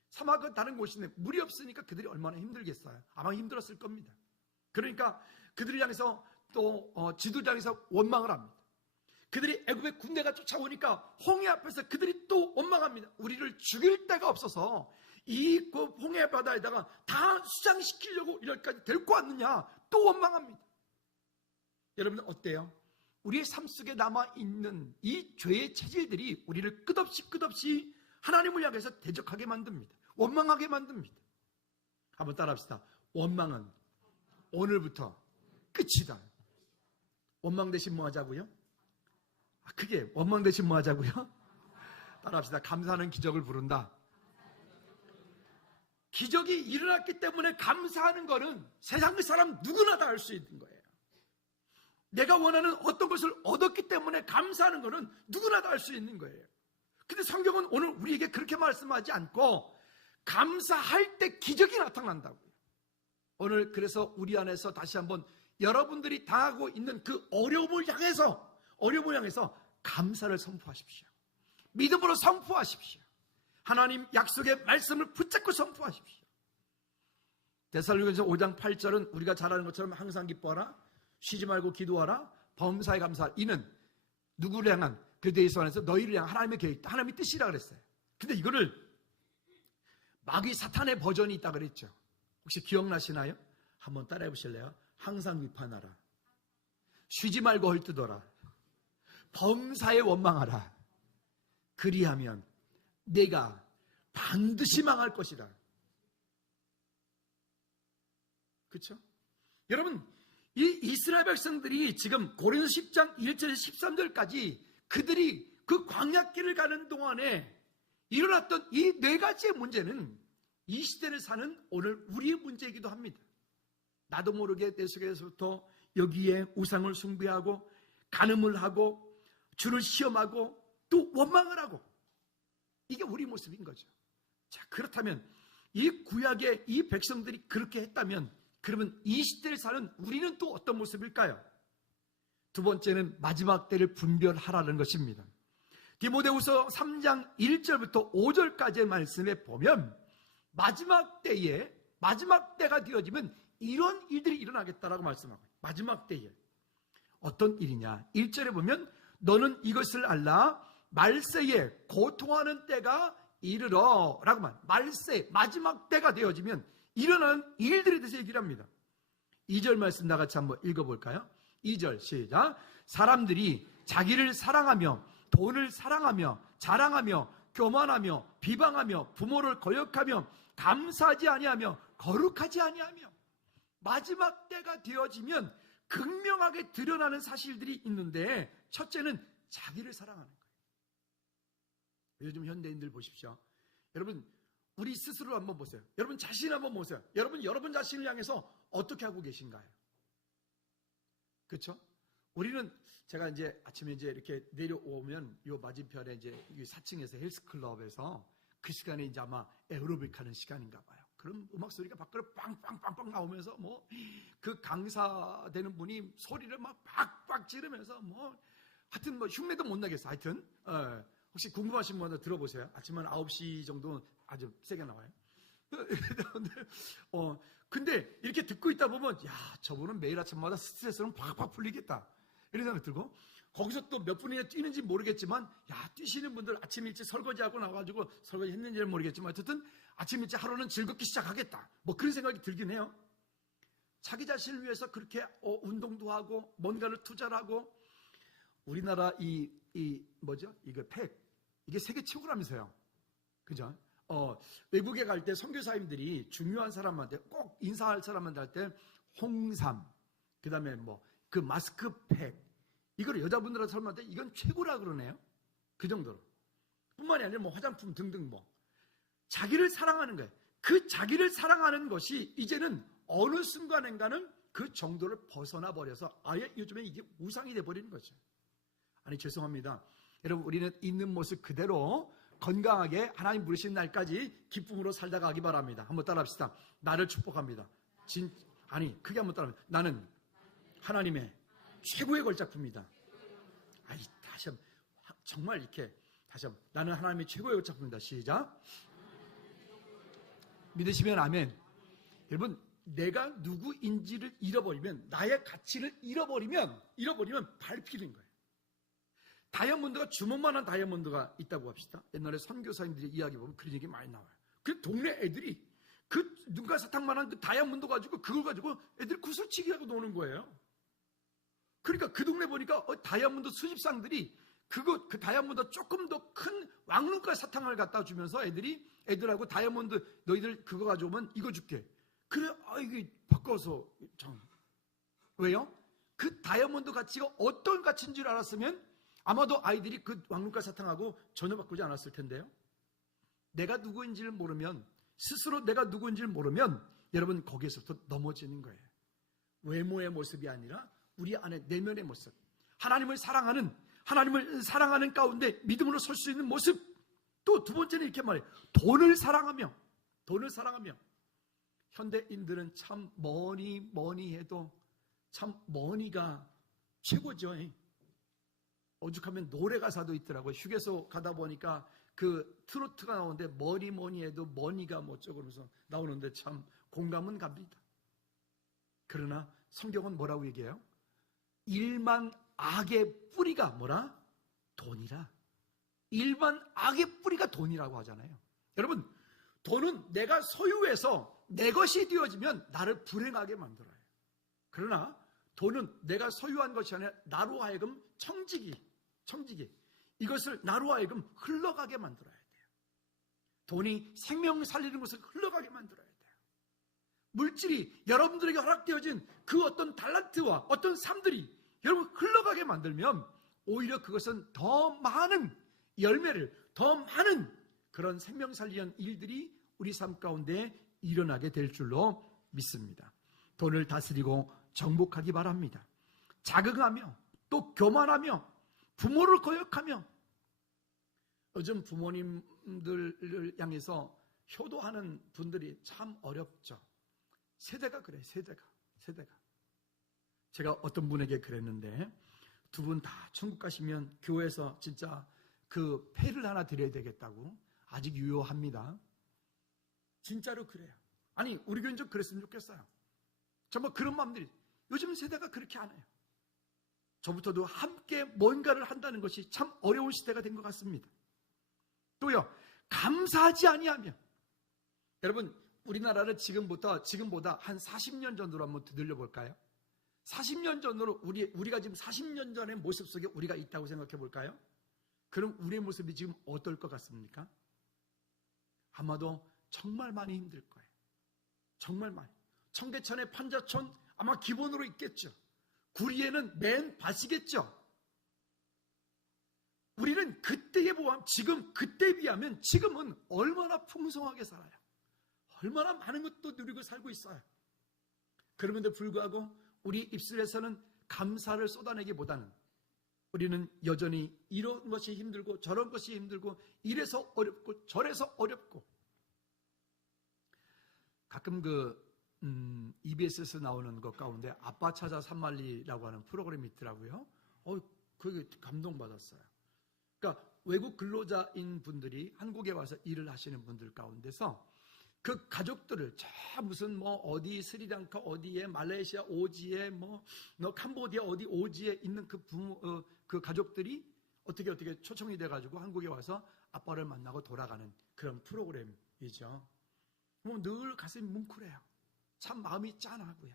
사막은 다른 곳인데 물이 없으니까 그들이 얼마나 힘들겠어요. 아마 힘들었을 겁니다. 그러니까 그들을 향해서 또 지도자에서 원망을 합니다. 그들이 애굽의 군대가 쫓아오니까 홍해 앞에서 그들이 또 원망합니다. 우리를 죽일 데가 없어서 이 홍해 바다에다가 다 수장시키려고 이럴까지 데리고 왔느냐, 또 원망합니다. 여러분 어때요? 우리의 삶 속에 남아있는 이 죄의 체질들이 우리를 끝없이 하나님을 향해서 대적하게 만듭니다. 원망하게 만듭니다. 한번 따라합시다. 원망은 오늘부터 끝이다. 원망 대신 뭐 하자고요? 크게 원망 대신 뭐 하자고요? 따라합시다. 감사하는 기적을 부른다. 기적이 일어났기 때문에 감사하는 거는 세상 그 사람 누구나 다 할 수 있는 거예요. 내가 원하는 어떤 것을 얻었기 때문에 감사하는 거는 누구나 다 할 수 있는 거예요. 근데 성경은 오늘 우리에게 그렇게 말씀하지 않고 감사할 때 기적이 나타난다고요. 오늘 그래서 우리 안에서 다시 한번 여러분들이 당하고 있는 그 어려움을 향해서 감사를 선포하십시오. 믿음으로 선포하십시오. 하나님 약속의 말씀을 붙잡고 선포하십시오. 데살로니가서 5장 8절은 우리가 잘 아는 것처럼 항상 기뻐하라, 쉬지 말고 기도하라, 범사에 감사하라. 이는 누구를 향한 그대의 수 안에서 너희를 향한 하나님의 계획, 하나님의 뜻이라 그랬어요. 근데 이거를 마귀 사탄의 버전이 있다 그랬죠. 혹시 기억나시나요? 한번 따라해 보실래요? 항상 비판하라, 쉬지 말고 헐뜯어라, 범사에 원망하라. 그리하면 내가 반드시 망할 것이다. 그렇죠? 여러분, 이 이스라엘 백성들이 지금 고린도 10장 1절에서 13절까지 그들이 그 광야길을 가는 동안에 일어났던 이 네 가지의 문제는 이 시대를 사는 오늘 우리의 문제이기도 합니다. 나도 모르게 내 속에서부터 여기에 우상을 숭배하고 간음을 하고 주를 시험하고 또 원망을 하고, 이게 우리 모습인 거죠. 자, 그렇다면 이 구약의 이 백성들이 그렇게 했다면 그러면 이 시대를 사는 우리는 또 어떤 모습일까요? 두 번째는 마지막 때를 분별하라는 것입니다. 디모데후서 3장 1절부터 5절까지의 말씀에 보면 마지막 때가 되어지면 이런 일들이 일어나겠다라고 말씀하고, 마지막 때에 어떤 일이냐? 1절에 보면 너는 이것을 알라, 말세에 고통하는 때가 이르러 라고 말. 말세, 마지막 때가 되어지면 일어나는 일들에 대해서 얘기를 합니다. 2절 말씀 나같이 한번 읽어볼까요? 2절 시작. 사람들이 자기를 사랑하며 돈을 사랑하며 자랑하며 교만하며 비방하며 부모를 거역하며 감사하지 아니하며 거룩하지 아니하며. 마지막 때가 되어지면 극명하게 드러나는 사실들이 있는데, 첫째는 자기를 사랑하는 거예요. 요즘 현대인들 보십시오. 여러분, 우리 스스로 한번 보세요. 여러분 자신 한번 보세요. 여러분 자신을 향해서 어떻게 하고 계신가요? 그렇죠? 우리는 제가 이제 아침에 이제 이렇게 내려오면 요 맞은편에 이제 4층에서 헬스클럽에서 그 시간에 이제 아마 에어로빅 하는 시간인가 봐요. 그런 음악 소리가 밖으로 빵빵빵빵 나오면서 뭐 그 강사되는 분이 소리를 막 빡빡 지르면서 뭐 하여튼 뭐 흉내도 못 나겠어. 하여튼 혹시 궁금하신 분들 들어보세요. 아침 한 9시 정도 아주 세게 나와요. 근데 이렇게 듣고 있다 보면 야, 저분은 매일 아침마다 스트레스는 팍팍 풀리겠다 이런 생각이 들고, 거기서 또 몇 분이나 뛰는지 모르겠지만, 야, 뛰시는 분들 아침 일찍 설거지하고 나와가지고 설거지 했는지는 모르겠지만 어쨌든 아침 일찍 하루는 즐겁게 시작하겠다, 뭐 그런 생각이 들긴 해요. 자기 자신을 위해서 그렇게 운동도 하고 뭔가를 투자를 하고. 우리나라 뭐죠? 이거 이게 세계 최고라면서요. 그죠? 외국에 갈 때 선교사님들이 중요한 사람한테 꼭 인사할 사람한테 할 때 홍삼, 그 다음에 뭐 그 마스크팩, 이거를 여자분들한테 설명할 때 이건 최고라 그러네요. 그 정도로. 뿐만이 아니라 뭐 화장품 등등 뭐. 자기를 사랑하는 거예요. 그 자기를 사랑하는 것이 이제는 어느 순간인가는 그 정도를 벗어나 버려서 아예 요즘에 이게 우상이 돼버리는 거죠. 아니, 죄송합니다. 여러분, 우리는 있는 모습 그대로 건강하게 하나님 부르신 날까지 기쁨으로 살다 가기 바랍니다. 한번 따라합시다. 나를 축복합니다. 크게 한번 따라합니다. 나는 하나님의 최고의 걸작품이다. 다시 한번, 정말 이렇게 다시 한번, 나는 하나님의 최고의 걸작품이다. 시작. 믿으시면 아멘. 여러분, 내가 누구인지를 잃어버리면, 나의 가치를 잃어버리면 밟히는 거예요. 다이아몬드가 주먹만한 다이아몬드가 있다고 합시다. 옛날에 선교사님들이 이야기 보면 그런 얘기 많이 나와요. 그 동네 애들이 그 눈가 사탕만한 그 다이아몬드 가지고 그걸 가지고 애들 구슬치기 하고 노는 거예요. 그러니까 그 동네 보니까 다이아몬드 수집상들이 그 다이아몬드 조금 더 큰 왕눈가 사탕을 갖다 주면서 애들하고 다이아몬드 너희들 그거 가져오면 이거 줄게. 그래, 이게 바꿔서 왜요? 그 다이아몬드 가치가 어떤 가치인 줄 알았으면 아마도 아이들이 그 왕눈가 사탕하고 전혀 바꾸지 않았을 텐데요. 내가 누구인지를 모르면, 스스로 내가 누구인지를 모르면 여러분 거기에서부터 넘어지는 거예요. 외모의 모습이 아니라 우리 안에 내면의 모습, 하나님을 사랑하는 가운데 믿음으로 설 수 있는 모습. 또 두 번째는 이렇게 말해요. 돈을 사랑하며 현대인들은 참 뭐니 해도 참 머니가 최고죠. 오죽하면 노래 가사도 있더라고요. 휴게소 가다 보니까 그 트로트가 나오는데 뭐니 해도 머니가 뭐죠 그러면서 나오는데 참 공감은 갑니다. 그러나 성경은 뭐라고 얘기해요? 일만 악의 뿌리가 뭐라? 돈이라. 일만 악의 뿌리가 돈이라고 하잖아요. 여러분, 돈은 내가 소유해서 내 것이 되어지면 나를 불행하게 만들어요. 그러나 돈은 내가 소유한 것이 아니라 나로 하여금 청지기, 이것을 나로 하여금 흘러가게 만들어야 돼요. 돈이 생명 살리는 것을 흘러가게 만들어야 돼요. 물질이 여러분들에게 허락되어진 그 어떤 달란트와 어떤 삶들이 여러분 흘러가게 만들면 오히려 그것은 더 많은 열매를, 더 많은 그런 생명 살리는 일들이 우리 삶 가운데 일어나게 될 줄로 믿습니다. 돈을 다스리고 정복하기 바랍니다. 자극하며 또 교만하며 부모를 거역하며. 요즘 부모님들을 향해서 효도하는 분들이 참 어렵죠. 세대가 그래, 세대가. 제가 어떤 분에게 그랬는데, 두 분 다 천국 가시면 교회에서 진짜 그 패를 하나 드려야 되겠다고. 아직 유효합니다. 진짜로 그래요. 아니, 우리 교회는 좀 그랬으면 좋겠어요. 정말 그런 마음들이. 요즘 세대가 그렇게 안 해요. 저부터도 함께 뭔가를 한다는 것이 참 어려운 시대가 된 것 같습니다. 또요, 감사하지 아니하면. 여러분, 우리나라를 지금보다 한 40년 전으로 한번 되돌려볼까요? 40년 전으로 우리가 지금 40년 전의 모습 속에 우리가 있다고 생각해 볼까요? 그럼 우리의 모습이 지금 어떨 것 같습니까? 아마도 정말 많이 힘들 거예요. 정말 많이. 청계천의 판자촌 아마 기본으로 있겠죠. 구리에는 맨 밭이겠죠. 우리는 그때에 그때에 비하면 지금은 얼마나 풍성하게 살아요. 얼마나 많은 것도 누리고 살고 있어요. 그럼에도 불구하고 우리 입술에서는 감사를 쏟아내기보다는 우리는 여전히 이런 것이 힘들고 저런 것이 힘들고 이래서 어렵고 저래서 어렵고. 가끔 EBS에서 나오는 것 가운데 아빠 찾아 산말리라고 하는 프로그램이 있더라고요. 그게 감동받았어요. 그러니까 외국 근로자인 분들이 한국에 와서 일을 하시는 분들 가운데서 그 가족들을 무슨 어디 스리랑카 어디에 말레이시아 오지에 캄보디아 어디 오지에 있는 그 부모 그 가족들이 어떻게 초청이 돼가지고 한국에 와서 아빠를 만나고 돌아가는 그런 프로그램이죠. 늘 가슴이 뭉클해요. 참 마음이 짠하고요.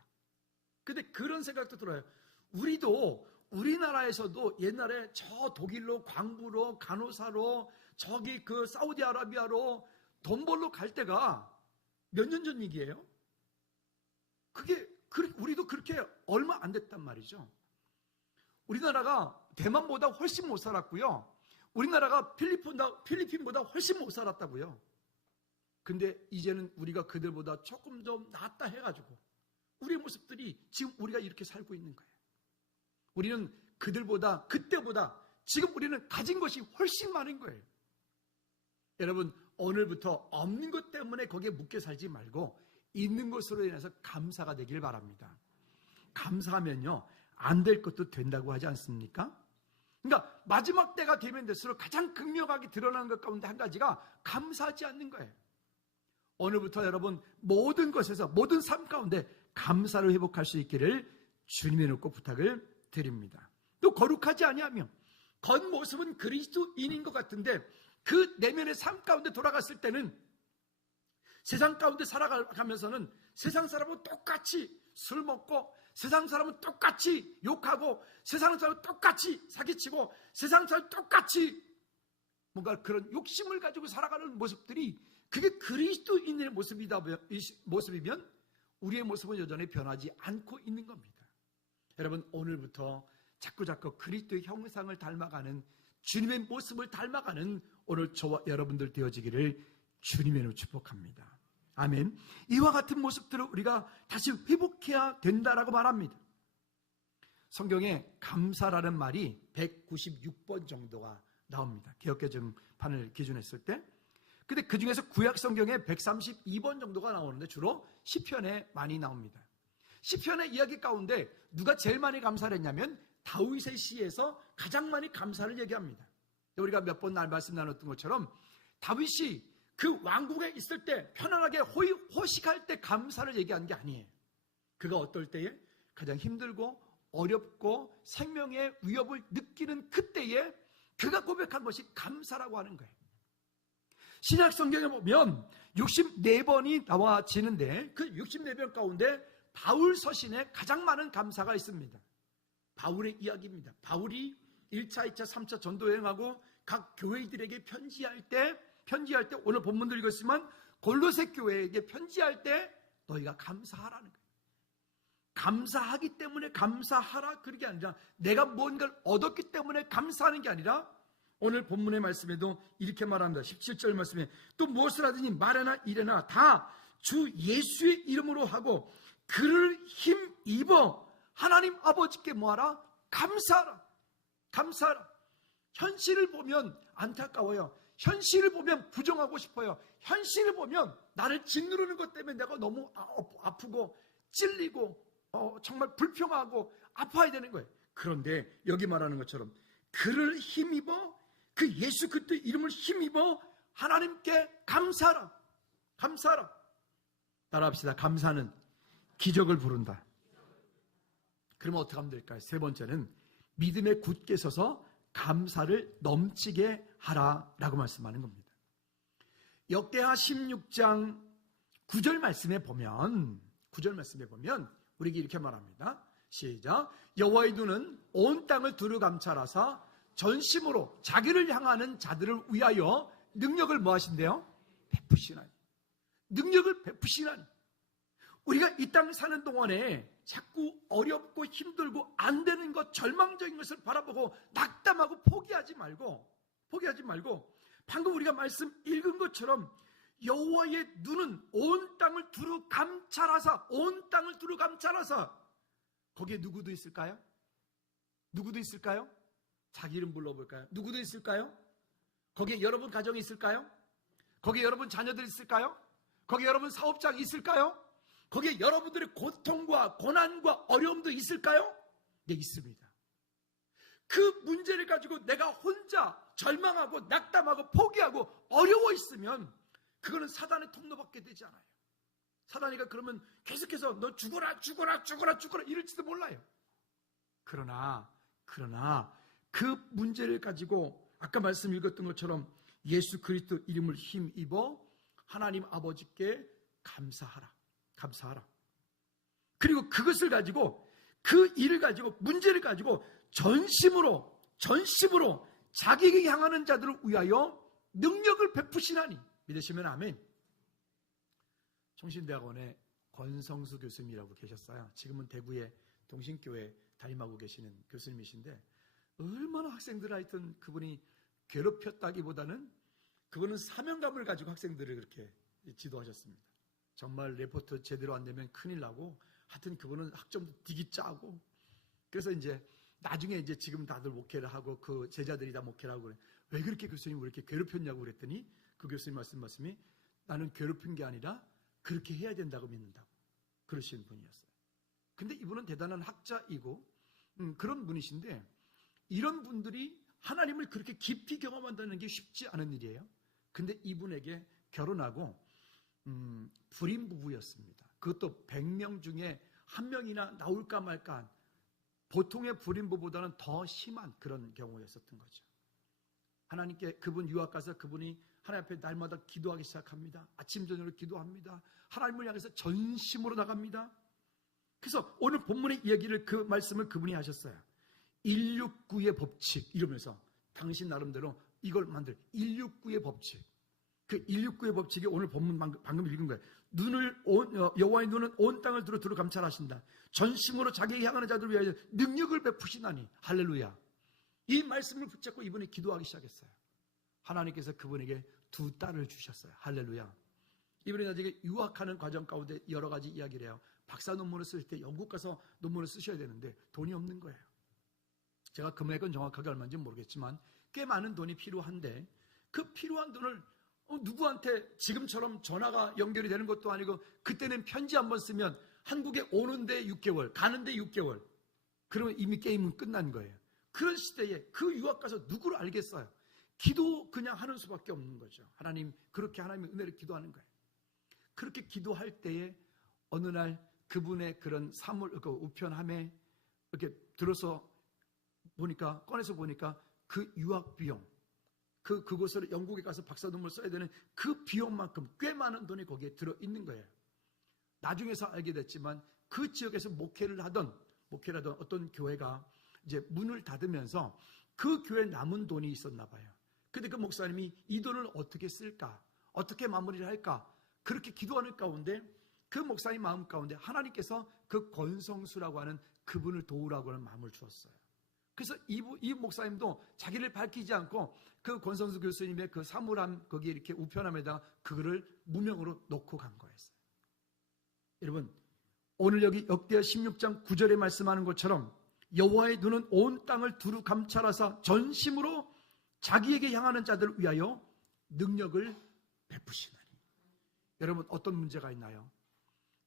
근데 그런 생각도 들어요. 우리나라에서도 옛날에 저 독일로 광부로 간호사로 저기 그 사우디아라비아로 돈 벌러 갈 때가 몇 년 전 얘기예요? 우리도 그렇게 얼마 안 됐단 말이죠. 우리나라가 대만보다 훨씬 못 살았고요. 우리나라가 필리핀보다 훨씬 못 살았다고요. 근데 이제는 우리가 그들보다 조금 좀 낫다 해가지고 우리의 모습들이 지금 우리가 이렇게 살고 있는 거예요. 우리는 그때보다 지금 우리는 가진 것이 훨씬 많은 거예요. 여러분, 오늘부터 없는 것 때문에 거기에 묶여 살지 말고 있는 것으로 인해서 감사가 되길 바랍니다. 감사하면요, 안 될 것도 된다고 하지 않습니까? 그러니까 마지막 때가 되면 될수록 가장 극명하게 드러나는 것 가운데 한 가지가 감사하지 않는 거예요. 오늘부터 여러분 모든 것에서 모든 삶 가운데 감사를 회복할 수 있기를 주님의 높고 부탁을 드립니다. 또 거룩하지 아니하며 겉모습은 그리스도인인 것 같은데 그 내면의 삶 가운데 돌아갔을 때는 세상 가운데 살아가면서는 세상 사람은 똑같이 술 먹고 세상 사람은 똑같이 욕하고 세상 사람은 똑같이 사기치고 세상 사람은 똑같이 뭔가 그런 욕심을 가지고 살아가는 모습들이 그게 그리스도인의 모습이면 우리의 모습은 여전히 변하지 않고 있는 겁니다. 여러분, 오늘부터 자꾸 그리스도의 형상을 닮아가는 주님의 모습을 닮아가는 오늘 저와 여러분들 되어지기를 주님의 이름으로 축복합니다. 아멘. 이와 같은 모습들을 우리가 다시 회복해야 된다라고 말합니다. 성경에 감사라는 말이 196번 정도가 나옵니다. 개역개정판을 기준했을 때. 근데 그 중에서 구약 성경에 132번 정도가 나오는데 주로 시편에 많이 나옵니다. 시편의 이야기 가운데 누가 제일 많이 감사를 했냐면 다윗의 시에서 가장 많이 감사를 얘기합니다. 우리가 몇 번 말씀 나눴던 것처럼 다윗이 그 왕국에 있을 때 편안하게 호식할 때 감사를 얘기한 게 아니에요. 그가 어떨 때에 가장 힘들고 어렵고 생명의 위협을 느끼는 그때에 그가 고백한 것이 감사라고 하는 거예요. 신약 성경에 보면 64번이 나와지는데 그 64번 가운데 바울 서신에 가장 많은 감사가 있습니다. 바울의 이야기입니다. 바울이 1차, 2차, 3차 전도 여행하고 각 교회들에게 편지할 때 오늘 본문도 읽었지만 골로새 교회에게 편지할 때 너희가 감사하라는 거예요. 감사하기 때문에 감사하라 그런 게 아니라 내가 뭔가를 얻었기 때문에 감사하는 게 아니라 오늘 본문의 말씀에도 이렇게 말합니다. 17절 말씀에 또 무엇을 하든지 말하나 이래나 다 주 예수의 이름으로 하고 그를 힘입어 하나님 아버지께 뭐하라? 감사하라. 감사하라. 현실을 보면 안타까워요. 현실을 보면 부정하고 싶어요. 현실을 보면 나를 짓누르는 것 때문에 내가 너무 아프고 찔리고 정말 불평하고 아파야 되는 거예요. 그런데 여기 말하는 것처럼 그를 힘입어 그 예수 그리스도의 이름을 힘입어 하나님께 감사하라. 감사하라. 따라합시다. 감사는 기적을 부른다. 그러면 어떻게 하면 될까요? 세 번째는 믿음에 굳게 서서 감사를 넘치게 하라라고 말씀하는 겁니다. 역대하 16장 9절 말씀에 보면 우리에게 이렇게 말합니다. 시작. 여호와의 눈은 온 땅을 두루 감찰하사 전심으로 자기를 향하는 자들을 위하여 능력을 뭐 하신대요? 베푸시나니. 능력을 베푸시나니. 우리가 이 땅 사는 동안에 자꾸 어렵고 힘들고 안 되는 것, 절망적인 것을 바라보고 낙담하고 포기하지 말고 방금 우리가 말씀 읽은 것처럼 여호와의 눈은 온 땅을 두루 감찰하사 거기에 누구도 있을까요? 자기 이름 불러볼까요? 누구도 있을까요? 거기에 여러분 가정이 있을까요? 거기에 여러분 자녀들 있을까요? 거기에 여러분 사업장이 있을까요? 거기에 여러분들의 고통과 고난과 어려움도 있을까요? 네, 있습니다. 그 문제를 가지고 내가 혼자 절망하고 낙담하고 포기하고 어려워 있으면 그거는 사단의 통로밖에 되지 않아요. 사단이가 그러면 계속해서 너 죽어라 이럴지도 몰라요. 그러나 그 문제를 가지고 아까 말씀 읽었던 것처럼 예수 그리스도 이름을 힘입어 하나님 아버지께 감사하라. 그리고 그것을 가지고 그 일을 가지고 문제를 가지고 전심으로 자기에게 향하는 자들을 위하여 능력을 베푸시나니 믿으시면 아멘. 성신대학원에 권성수 교수님이라고 계셨어요. 지금은 대구의 동신교회 담임하고 계시는 교수님이신데 얼마나 학생들 하여튼 그분이 괴롭혔다기보다는 그분은 사명감을 가지고 학생들을 그렇게 지도하셨습니다. 정말 레포트 제대로 안 되면 큰일 나고 하여튼 그분은 학점도 되게 짜고 그래서 이제 나중에 이제 지금 다들 목회를 하고 그 제자들이 다 목회를 하고 그래. 왜 그렇게 교수님을 이렇게 괴롭혔냐고 그랬더니 그 교수님 말씀이 나는 괴롭힌 게 아니라 그렇게 해야 된다고 믿는다고 그러시는 분이었어요. 근데 이분은 대단한 학자이고 그런 분이신데 이런 분들이 하나님을 그렇게 깊이 경험한다는 게 쉽지 않은 일이에요. 근데 이분에게 결혼하고 불임 부부였습니다. 그것도 100명 중에 한 명이나 나올까 말까 한 보통의 불임 부부보다는 더 심한 그런 경우였었던 거죠. 하나님께 그분 유학 가서 그분이 하나님 앞에 날마다 기도하기 시작합니다. 아침 저녁으로 기도합니다. 하나님을 향해서 전심으로 나갑니다. 그래서 오늘 본문의 이야기를 그 말씀을 그분이 하셨어요. 169의 법칙 이러면서 당신 나름대로 이걸 만들 169의 법칙. 그 169의 법칙이 오늘 본문 방금 읽은 거예요. 여호와의 눈은 온 땅을 두루 감찰하신다. 전심으로 자기에게 향하는 자들을 위하여 능력을 베푸시나니 할렐루야. 이 말씀을 붙잡고 이분이 기도하기 시작했어요. 하나님께서 그분에게 2 딸을 주셨어요. 할렐루야. 이분이 나중에 유학하는 과정 가운데 여러 가지 이야기를 해요. 박사 논문을 쓸 때 영국 가서 논문을 쓰셔야 되는데 돈이 없는 거예요. 제가 금액은 정확하게 얼마인지 모르겠지만 꽤 많은 돈이 필요한데 그 필요한 돈을 누구한테 지금처럼 전화가 연결이 되는 것도 아니고 그때는 편지 한번 쓰면 한국에 오는데 6개월, 가는데 6개월. 그러면 이미 게임은 끝난 거예요. 그런 시대에 그 유학 가서 누구를 알겠어요? 기도 그냥 하는 수밖에 없는 거죠. 하나님, 그렇게 하나님의 은혜를 기도하는 거예요. 그렇게 기도할 때에 어느 날 그분의 그런 우편함에 이렇게 들어서 보니까, 꺼내서 보니까 그 유학 비용, 그곳을 영국에 가서 박사 논문을 써야 되는 그 비용만큼 꽤 많은 돈이 거기에 들어있는 거예요. 나중에서 알게 됐지만 그 지역에서 목회를 하던 어떤 교회가 이제 문을 닫으면서 그 교회에 남은 돈이 있었나 봐요. 근데 그 목사님이 이 돈을 어떻게 쓸까? 어떻게 마무리를 할까? 그렇게 기도하는 가운데 그 목사님 마음 가운데 하나님께서 그 권성수라고 하는 그분을 도우라고 하는 마음을 주었어요. 그래서 이 목사님도 자기를 밝히지 않고 그 권성수 교수님의 그 사물함 거기에 이렇게 우편함에다가 그거를 무명으로 놓고 간 거였어요. 여러분, 오늘 여기 역대하 16장 9절에 말씀하는 것처럼 여호와의 눈은 온 땅을 두루 감찰하사 전심으로 자기에게 향하는 자들을 위하여 능력을 베푸시나니. 여러분, 어떤 문제가 있나요?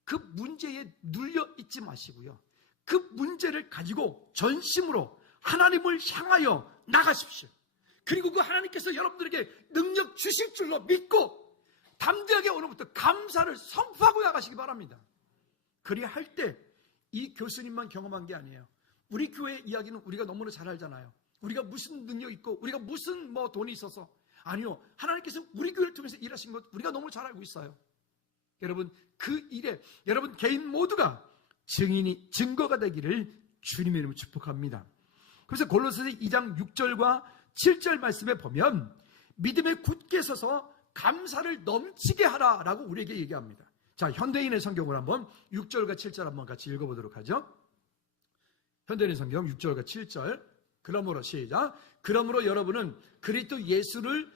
그 문제에 눌려 있지 마시고요. 그 문제를 가지고 전심으로 하나님을 향하여 나가십시오. 그리고 그 하나님께서 여러분들에게 능력 주실 줄로 믿고 담대하게 오늘부터 감사를 선포하고 나가시기 바랍니다. 그리 할 때 이 교수님만 경험한 게 아니에요. 우리 교회 이야기는 우리가 너무나 잘 알잖아요. 우리가 무슨 능력 있고 우리가 무슨 돈이 있어서. 아니요, 하나님께서 우리 교회를 통해서 일하신 것 우리가 너무 잘 알고 있어요. 여러분, 그 일에 여러분 개인 모두가 증거가 되기를 주님의 이름으로 축복합니다. 그래서 골로새서 2장 6절과 7절 말씀에 보면 믿음에 굳게 서서 감사를 넘치게 하라라고 우리에게 얘기합니다. 자, 현대인의 성경을 한번 6절과 7절 한번 같이 읽어보도록 하죠. 현대인의 성경 6절과 7절. 그러므로 시작. 그러므로 여러분은 그리스도 예수를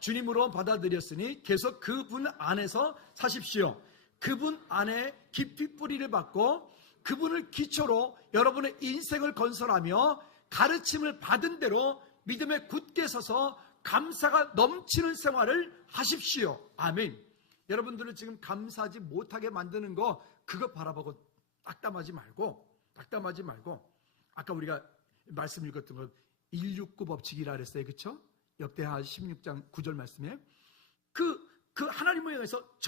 주님으로 받아들였으니 계속 그분 안에서 사십시오. 그분 안에 깊이 뿌리를 받고 그분을 기초로 여러분의 인생을 건설하며 가르침을 받은 대로 믿음에 굳게 서서 감사가 넘치는 생활을 하십시오. 아멘. 여러분들을 지금 감사하지 못하게 만드는 거, 그거 바라보고 낙담하지 말고, 아까 우리가 말씀 읽었던 거 169 법칙이라 그랬어요. 그렇죠? 역대하 16장 9절 말씀에 그 하나님을 향해서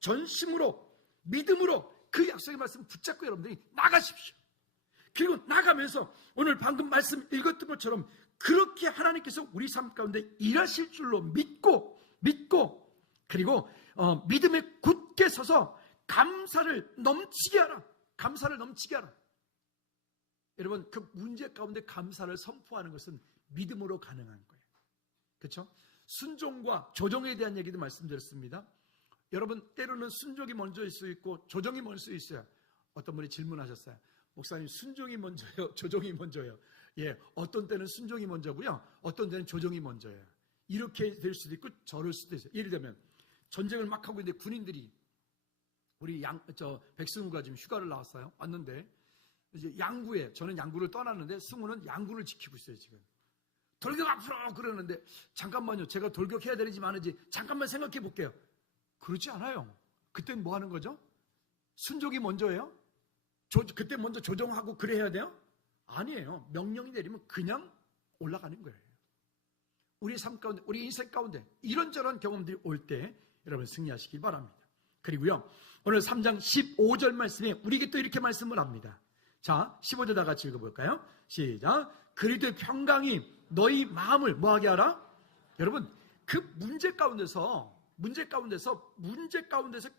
전심으로 믿음으로 그 약속의 말씀 붙잡고 여러분들이 나가십시오. 그리고 나가면서 오늘 방금 말씀 읽었던 것처럼 그렇게 하나님께서 우리 삶 가운데 일하실 줄로 믿고 그리고 믿음에 굳게 서서 감사를 넘치게 하라. 여러분, 그 문제 가운데 감사를 선포하는 것은 믿음으로 가능한 거예요. 그렇죠? 순종과 조정에 대한 얘기도 말씀드렸습니다. 여러분, 때로는 순종이 먼저일 수 있고 조정이 먼저일 수 있어요. 어떤 분이 질문하셨어요. 목사님, 순종이 먼저요, 조정이 먼저요? 예, 어떤 때는 순종이 먼저고요, 어떤 때는 조정이 먼저예요. 이렇게 될 수도 있고 저럴 수도 있어요. 예를 들면 전쟁을 막 하고 있는데 군인들이 우리 백승우가 지금 휴가를 나왔어요. 왔는데 이제 양구에, 저는 양구를 떠났는데 승우는 양구를 지키고 있어요. 지금 돌격 앞으로 그러는데, 잠깐만요, 제가 돌격해야 되는지 마는지 잠깐만 생각해 볼게요. 그렇지 않아요. 그때는 뭐 하는 거죠? 순종이 먼저예요? 그때 먼저 조정하고 그래야 돼요? 아니에요. 명령이 내리면 그냥 올라가는 거예요. 우리 삶 가운데, 우리 인생 가운데 이런저런 경험들이 올 때 여러분 승리하시기 바랍니다. 그리고요, 오늘 3장 15절 말씀에 우리에게 또 이렇게 말씀을 합니다. 자, 15절 다 같이 읽어볼까요? 시작. 그리스도의 평강이 너희 마음을 뭐하게 하라? 여러분, 그 문제 가운데서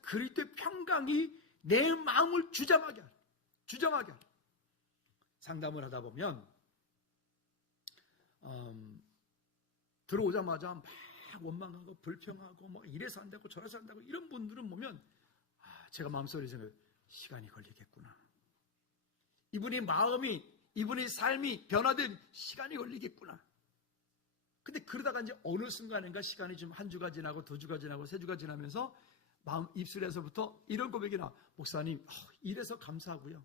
그리스도의 평강이 내 마음을 주장하게 하라. 상담을 하다 보면 들어오자마자 막 원망하고 불평하고 뭐 이래서 안 되고 저래서 안 되고 이런 분들은 보면 제가 마음속에 생각해요. 시간이 걸리겠구나. 이분의 삶이 변화된 시간이 걸리겠구나. 근데 그러다가 이제 어느 순간인가 시간이 좀 한 주가 지나고 두 주가 지나고 세 주가 지나면서 마음 입술에서부터 이런 고백이 나. 목사님, 이래서 감사하고요.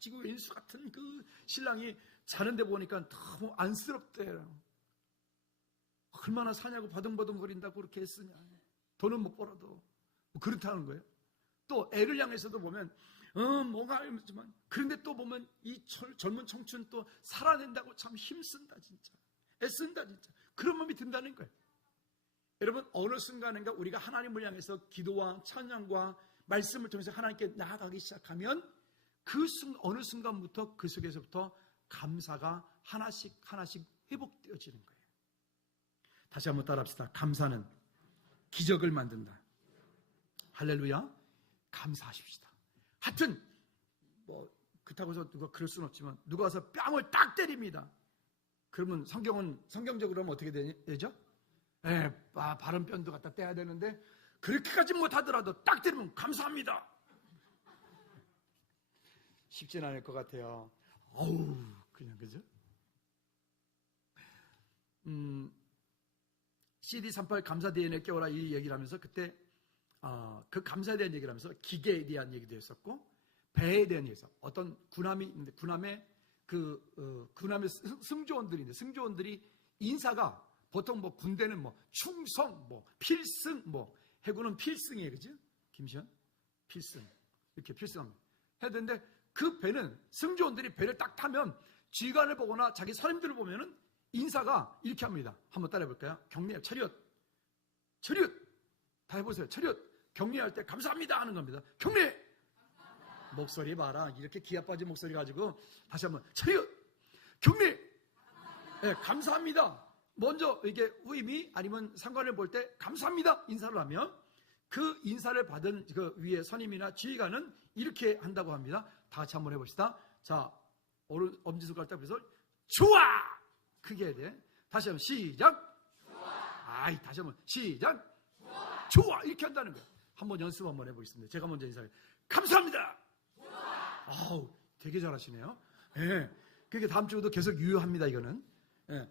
지금 왼수 같은 그 신랑이 자는데 보니까 너무 안쓰럽대요. 얼마나 사냐고 바둥바둥 거린다고 그렇게 했으냐. 돈은 못 벌어도 뭐 그렇다는 거예요. 또 애를 향해서도 보면 뭔가 알지만, 그런데 또 보면 이 젊은 청춘 또 살아낸다고 참 힘쓴다 진짜. 애쓴다 진짜. 그런 마음이 든다는 거예요. 여러분, 어느 순간인가 우리가 하나님을 향해서 기도와 찬양과 말씀을 통해서 하나님께 나아가기 시작하면 어느 순간부터 그 속에서부터 감사가 하나씩 회복되어지는 거예요. 다시 한번 따라합시다. 감사는 기적을 만든다. 할렐루야. 감사하십시다. 하여튼 뭐 그렇다고 해서 누가 그럴 수는 없지만 누가 와서 뺨을 딱 때립니다. 그러면 성경적으로 하면 어떻게 되죠? 바른 뺨도 갖다 떼야 되는데 그렇게까지 못하더라도 딱 때리면 감사합니다. 쉽진 않을 것 같아요. 그냥 그죠? CD38 감사 DNA 깨워라 이 얘기를 하면서 그때 그 감사에 대한 얘기를 하면서 기계에 대한 얘기도 했었고 배에 대한 얘기죠. 어떤 군함이 있는데 군함의 승조원들인데 승조원들이 인사가 보통 뭐 군대는 뭐 충성, 뭐 필승, 뭐 해군은 필승이에요, 그죠? 김시현 필승 이렇게 필승합니다. 해야 되는데 그 배는 승조원들이 배를 딱 타면 지휘관을 보거나 자기 선임들을 보면은 인사가 이렇게 합니다. 한번 따라해볼까요? 격리할 차렷 다 해보세요. 차렷 격리할 때 감사합니다 하는 겁니다. 격리 감사합니다. 목소리 봐라. 이렇게 기아 빠진 목소리 가지고 다시 한번 차렷 격리 네, 감사합니다. 먼저 이게 후임이 아니면 상관을 볼 때 감사합니다 인사를 하면 그 인사를 받은 그 위에 선임이나 지휘관은 이렇게 한다고 합니다. 다 같이 한번 해봅시다. 자, 엄지손가락 딱 해서 좋아! 크게 해야 돼. 다시 한번 시작. 좋아. 다시 한번 시작. 좋아. 이렇게 한다는 거예요. 한번 연습 한번 해보겠습니다. 제가 먼저 인사해요. 감사합니다. 좋아. 되게 잘하시네요. 예. 그게 다음 주에도 계속 유효합니다. 이거는. 예.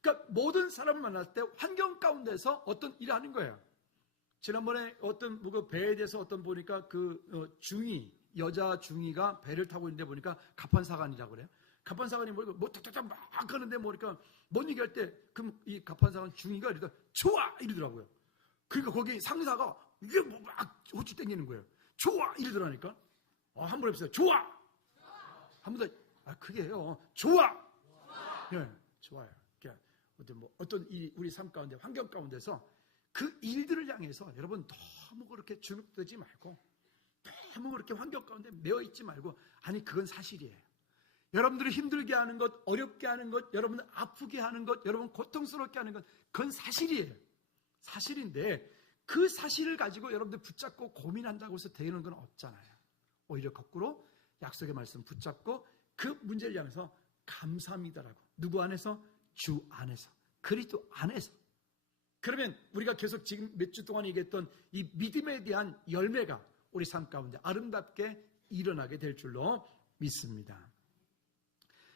그러니까 모든 사람을 만날 때 환경 가운데서 어떤 일을 하는 거예요. 지난번에 어떤 배에 대해서 보니까 여자 중위가 배를 타고 있는데 보니까 갑판사관이라고 그래요. 갑판사관이 뭐 탁탁탁 막 하는데 보니까 뭔 얘기할 때 그럼 이 갑판사관 중위가 이러다 좋아 이러더라고요. 그러니까 거기 상사가 이게 뭐 막 호출 땡기는 거예요. 좋아! 이러더라니까. 한번 해보세요. 좋아! 한번 더, 그게요. 좋아! 예, 좋아요. 그러니까 어떤 일이 우리 삶 가운데, 환경 가운데서 그 일들을 향해서 여러분 너무 그렇게 주눅들지 말고, 너무 그렇게 환경 가운데 매여 있지 말고, 아니, 그건 사실이에요. 여러분들을 힘들게 하는 것, 어렵게 하는 것, 여러분을 아프게 하는 것, 여러분 고통스럽게 하는 것, 그건 사실이에요. 사실인데 그 사실을 가지고 여러분들 붙잡고 고민한다고 해서 되는 건 없잖아요. 오히려 거꾸로 약속의 말씀 붙잡고 그 문제를 향해서 감사합니다라고. 누구 안에서? 주 안에서, 그리스도 안에서. 그러면 우리가 계속 지금 몇 주 동안 얘기했던 이 믿음에 대한 열매가 우리 삶 가운데 아름답게 일어나게 될 줄로 믿습니다.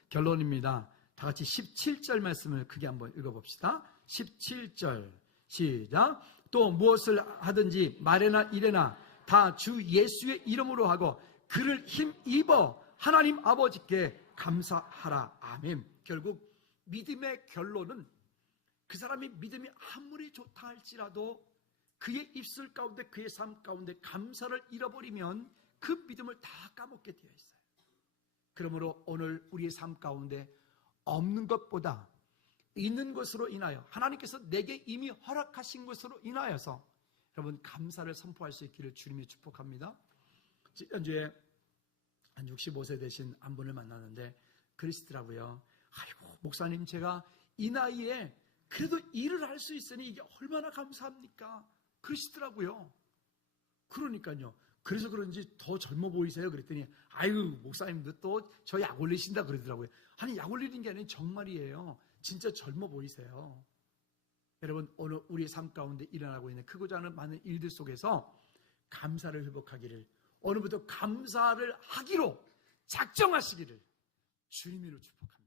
결론입니다. 다 같이 17절 말씀을 크게 한번 읽어봅시다. 17절 시작. 또 무엇을 하든지 말에나 이래나 다 주 예수의 이름으로 하고 그를 힘입어 하나님 아버지께 감사하라. 아멘. 결국 믿음의 결론은 그 사람이 믿음이 아무리 좋다 할지라도 그의 입술 가운데, 그의 삶 가운데 감사를 잃어버리면 그 믿음을 다 까먹게 되어 있어요. 그러므로 오늘 우리의 삶 가운데 없는 것보다 있는 것으로 인하여, 하나님께서 내게 이미 허락하신 것으로 인하여서 여러분 감사를 선포할 수 있기를 주님이 축복합니다. 지난주에 한 65세 되신 한 분을 만났는데 그러시더라고요. 아이고 목사님, 제가 이 나이에 그래도 일을 할 수 있으니 이게 얼마나 감사합니까? 그러시더라고요. 그러니까요. 그래서 그런지 더 젊어 보이세요. 그랬더니 아유 목사님도 또 저 약 올리신다 그러더라고요. 아니 약 올리는 게 아니라 정말이에요. 진짜 젊어 보이세요. 여러분, 오늘 우리의 삶 가운데 일어나고 있는 크고자 하는 많은 일들 속에서 감사를 회복하기를, 오늘부터 감사를 하기로 작정하시기를 주님으로 축복합니다.